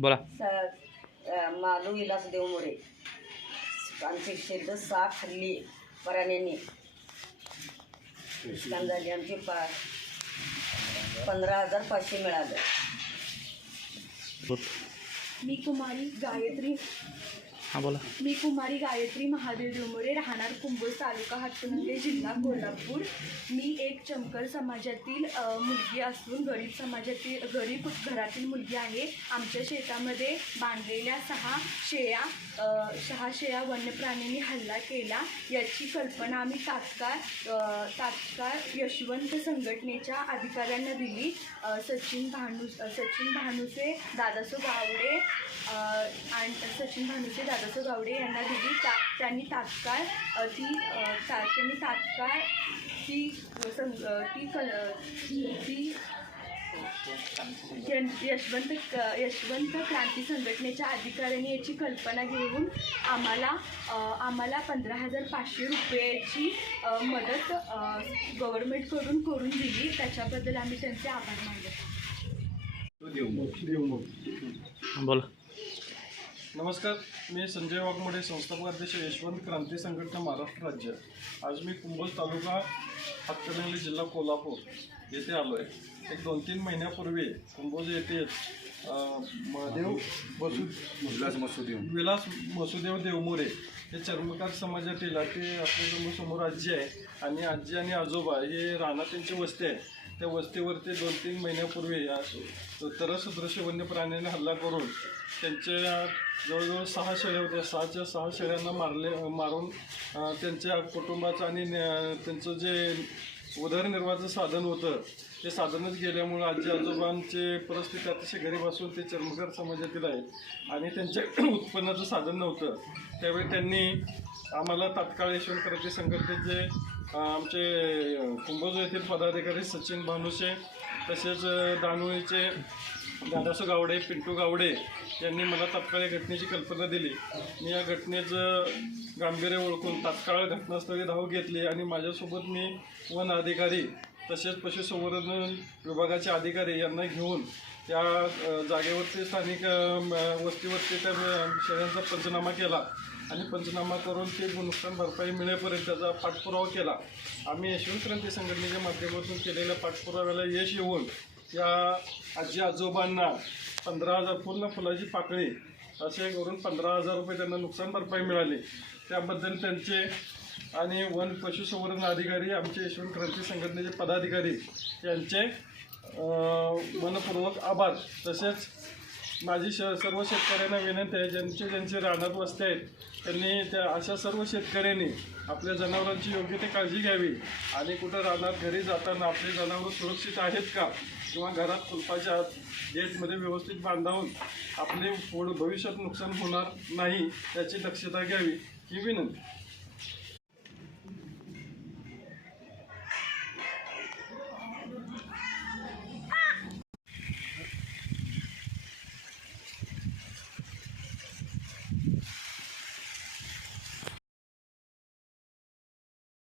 बोला. मालू विलास देवमोरे आमची शेत सात हल्ली पराण्यांनी. नुकसान झाली आमची पा पंधरा हजार पाचशे मिळालं. मी कुमारी गायत्री. हां बोला. मी कुमारी गायत्री महादेव डोंगरे राहणार कुंभोज तालुका हातकणंगले जिल्हा कोल्हापूर. मी एक चमकर समाजातील अ, मुलगी असून गरीब समाजातील गरीब घरातील मुलगी आहे. आमच्या शेतामध्ये बांधलेल्या सहा शेळ्या अ, सहा शेळ्या वन्यप्राण्यांनी हल्ला केला. याची कल्पना आम्ही तात्काळ अ, तात्काळ यशवंत संघटनेच्या अधिकाऱ्यांना दिली. अ, सचिन भानू सचिन भानुसे दादासो गावडे अ, आणि सचिन भानुसे दादा दादासो गावडे यांना दिली. त्या त्यांनी तात्काळ ती ता त्यांनी तात्काळ ती सं- ती कल ती यशवंत यशवंत क्रांती संघटनेच्या अधिकाऱ्यांनी याची कल्पना घेऊन आम्हाला आम्हाला पंधरा हजार पाचशे रुपयाची मदत गव्हर्नमेंटकडून करून दिली. त्याच्याबद्दल आम्ही त्यांचे आभार मानले. बोला. नमस्कार मी संजय वाघमोडे संस्थापक अध्यक्ष यशवंत क्रांती संघटना महाराष्ट्र राज्य. आज मी कुंभोज तालुका हातकणंगले जिल्हा कोल्हापूर येथे आलो आहे एक दोन तीन महिन्यापूर्वी कुंभोज येथे महादेव बसू विलास मसुदेव. विलास मसुदेव देवमोरे हे चर्मकार समाजातील ते आपल्यासमोर आजी आहे आणि आजी आणि आजोबा हे राहणार त्यांची वस्ती आहे. त्या वस्तीवरती दोन तीन महिन्यापूर्वी तरसदृश्य वन्य प्राण्यांनी हल्ला करून त्यांच्या जवळजवळ सहा शेळ्या होत्या. सहाच्या सहा शेळ्यांना मारले मारून त्यांच्या कुटुंबाचं आणि त्यांचं जे उदरनिर्वाहाचं साधन होतं ते साधनच गेल्यामुळं आजी आजोबांची परिस्थिती अतिशय गरीब असून ते चर्मकार समाजातील आहेत आणि त्यांच्या उत्पन्नाचं साधन नव्हतं. त्यावेळी त्यांनी आम्हाला तात्काळ यशवंत क्रांती संघटनेचे आमचे कुंभोज येथील पदाधिकारी सचिन भानुसे तसेच अं, दानोळीचे दादासो गावडे पिंटू गावडे यांनी मला तात्काळ या घटनेची कल्पना दिली. मी या घटनेचं गांभीर्य ओळखून तात्काळ घटनास्थळी धाव घेतली आणि माझ्यासोबत मी वन अधिकारी तसेच पशुसंवर्धन विभागाचे अधिकारी यांना घेऊन त्या जागेवरचे जागेवरती स्थानिक वस्तीवरती त्या शेळ्यांचा पंचनामा केला आणि पंचनामा करून ते नुकसान भरपाई मिळेपर्यंत त्याचा पाठपुरावा केला. आम्ही यशवंत क्रांती संघटनेच्या माध्यमातून केलेल्या पाठपुराव्याला यश येऊन या आजी आजोबांना पंधरा हजार पूर्ण फुलाची पाकळी असे करून पंधरा हजार रुपये त्यांना नुकसान भरपाई मिळाली. त्याबद्दल त्यांचे आणि वन पशुसंवर्धन अधिकारी आमचे यशवंत क्रांती संघटनेचे पदाधिकारी यांचे मनपूर्वक आभार. तसेच माझी श सर्व शेतकऱ्यांना विनंती आहे ज्यांचे ज्यांचे रानात वस्ते आहेत त्यांनी त्या अशा सर्व शेतकऱ्यांनी आपल्या जनावरांची योग्य ते काळजी घ्यावी. आणि कुठं रानात घरी जाताना आपले जनावरं सुरक्षित आहेत का? किंवा घरात कुलपाच्या आत गेटमध्ये व्यवस्थित बांधावून आपले पुढ भविष्यात नुकसान होणार नाही याची दक्षता घ्यावी ही विनंती.